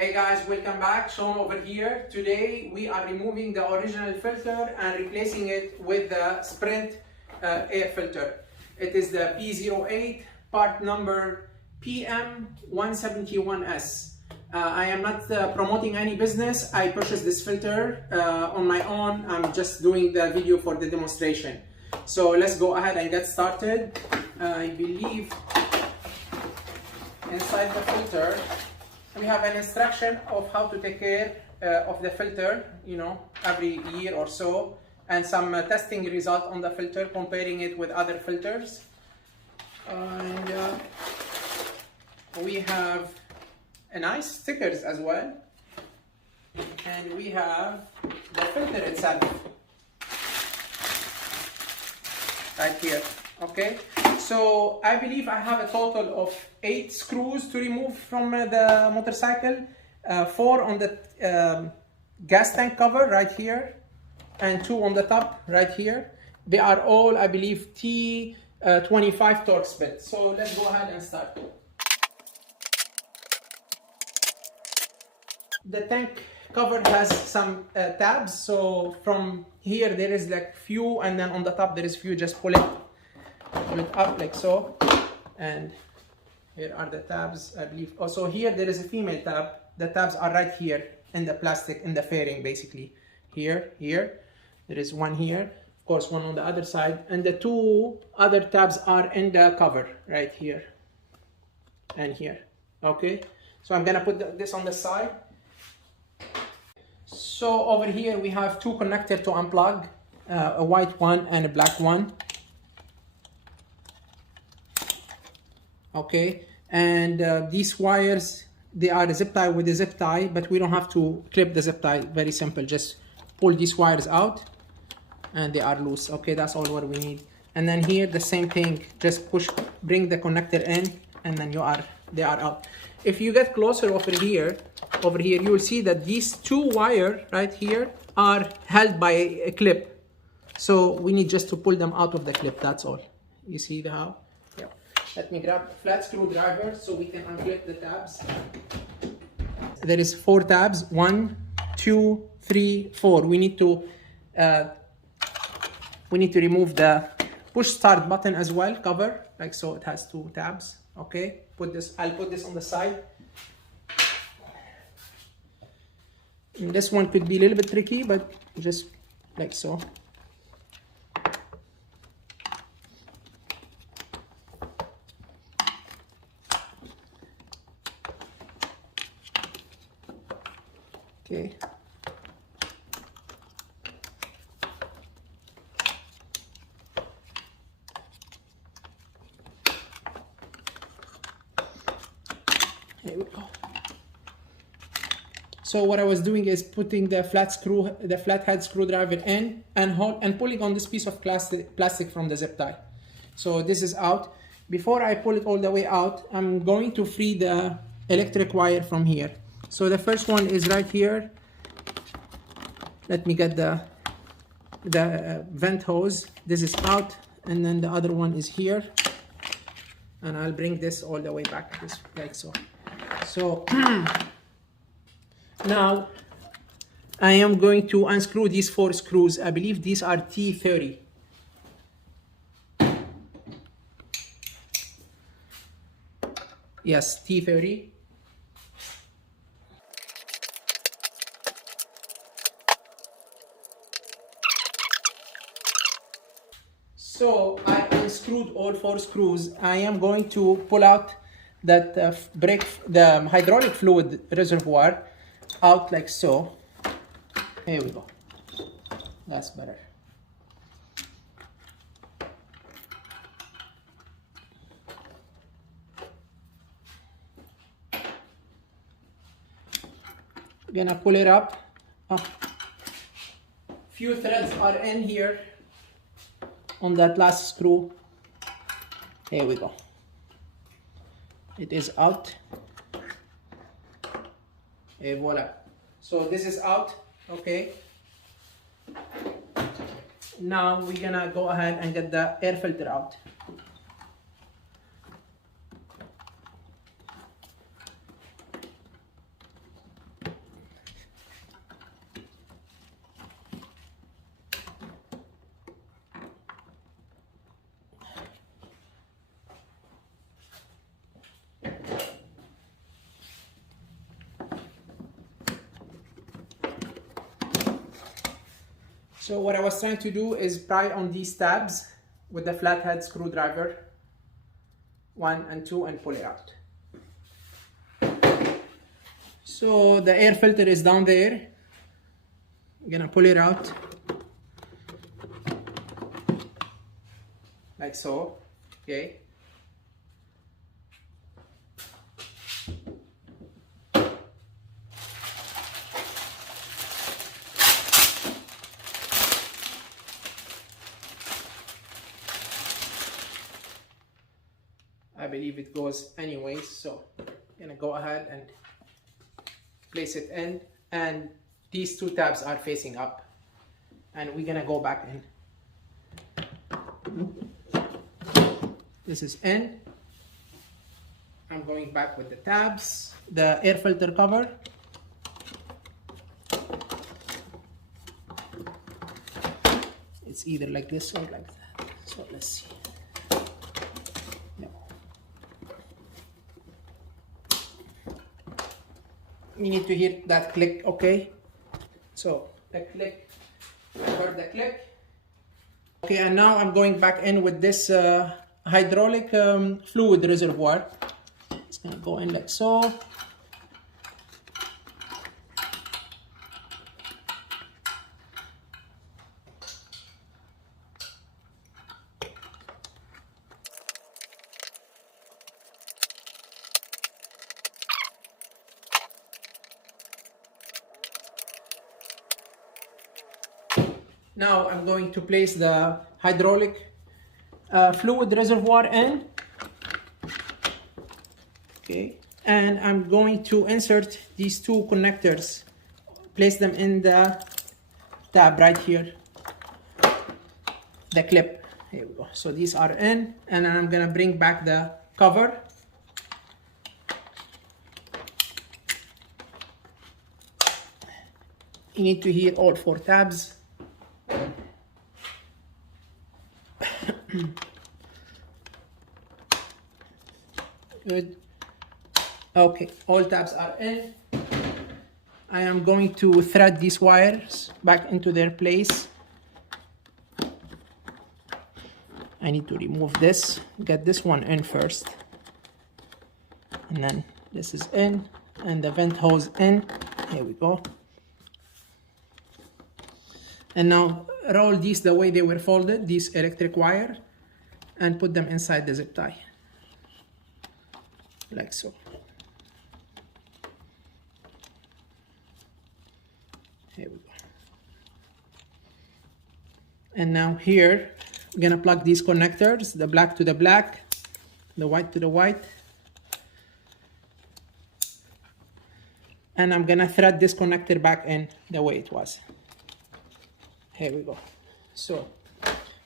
Hey guys, welcome back. Sean over here. Today we are removing the original filter and replacing it with the Sprint air filter. It is the P08 part number PM171S. I am not promoting any business. I purchased this filter on my own. I'm just doing the video for the demonstration. So let's go ahead and get started. I believe inside the filter we have an instruction of how to take care of the filter, every year or so, and some testing result on the filter, comparing it with other filters. And we have a nice stickers as well, and we have the filter itself right here. Okay, so I believe I have a total of 8 screws to remove from the motorcycle, 4 on the gas tank cover right here, and 2 on the top right here. They are all, I believe, T25 Torx bits. So let's go ahead and start. The tank cover has some tabs, so from here there is like few, and then on the top there is few. Just pull it up like so, and here are the tabs, I believe. Also here there is a female tab. The tabs are right here in the plastic, in the fairing basically. Here there is one here, of course one on the other side, and the 2 other tabs are in the cover right here and here. Okay, so I'm gonna put this on the side. So over here we have 2 connectors to unplug, a white one and a black one. Okay, and these wires, they are zip tie with a zip tie, but we don't have to clip the zip tie. Very simple, just pull these wires out and they are loose. Okay, that's all what we need. And then here the same thing, just push, bring the connector in, and then they are out. If you get closer over here you will see that these 2 wires right here are held by a clip, so we need just to pull them out of the clip. That's all. You see how? Yeah. Let me grab a flat screwdriver so we can unclip the tabs. There is 4 tabs. 1, 2, 3, 4. We need to remove the push start button as well, cover, like so. It has 2 tabs. Okay, I'll put this on the side. And this one could be a little bit tricky, but just like so. Okay. Here we go. So what I was doing is putting the flathead screwdriver in and pulling on this piece of plastic from the zip tie. So this is out. Before I pull it all the way out, I'm going to free the electric wire from here. So the first one is right here. Let me get the vent hose. This is out, and then the other one is here. And I'll bring this all the way back, like so. So now I am going to unscrew these 4 screws. I believe these are T30. Yes, T30. So I unscrewed all 4 screws. I am going to pull out that the hydraulic fluid reservoir out like so. Here we go. That's better. Gonna pull it up. Few threads are in here on that last screw. Here we go. It is out. Et voila. So this is out. Okay. Now we're gonna go ahead and get the air filter out. So what I was trying to do is pry on these tabs with the flathead screwdriver, 1 and 2, and pull it out. So the air filter is down there. I'm gonna pull it out like so, okay. I believe it goes anyways, so I'm gonna go ahead and place it in, and these two tabs are facing up, and we're gonna go back in. This is in. I'm going back with the tabs, the air filter cover. It's either like this or like that, so let's see. You need to hear that click, okay? So the click, I heard the click. Okay, and now I'm going back in with this hydraulic fluid reservoir. It's gonna go in like so. Now I'm going to place the hydraulic fluid reservoir in. Okay, and I'm going to insert these two connectors, place them in the tab right here, the clip. Here we go. So these are in, and then I'm gonna bring back the cover. You need to hear all 4 tabs. Good. Okay, all tabs are in. I am going to thread these wires back into their place. I need to remove this, get this one in first, and then this is in, and the vent hose in. Here we go. And now roll these the way they were folded, these electric wire, and put them inside the zip tie, like so. Here we go. And now here, we're gonna plug these connectors, the black to the black, the white to the white. And I'm gonna thread this connector back in the way it was. Here we go. So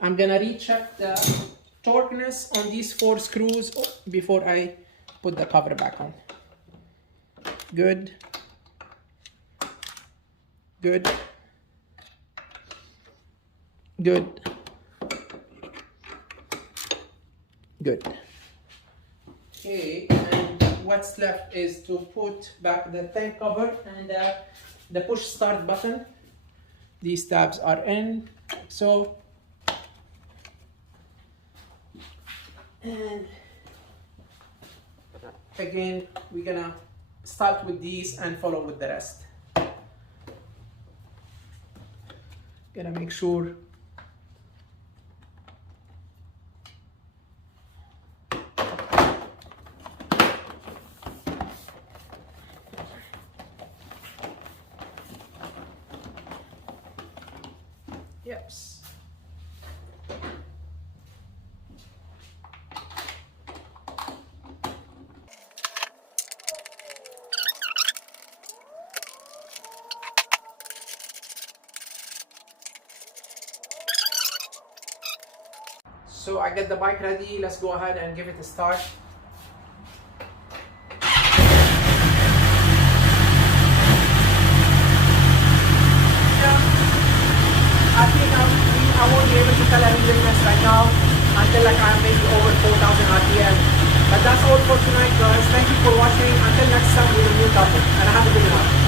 I'm gonna recheck the torqueness on these 4 screws before I put the cover back on. Good. Good. Good. Good. Okay, and what's left is to put back the tank cover and the push start button. These tabs are in, so, and again we're gonna start with these and follow with the rest. Gonna make sure yes. So I get the bike ready. Let's go ahead and give it a start. I think I won't be able to tell any difference right now until like I'm maybe over 4,000 RPM. But that's all for tonight, guys. Thank you for watching. Until next time with a new topic, and have a good one.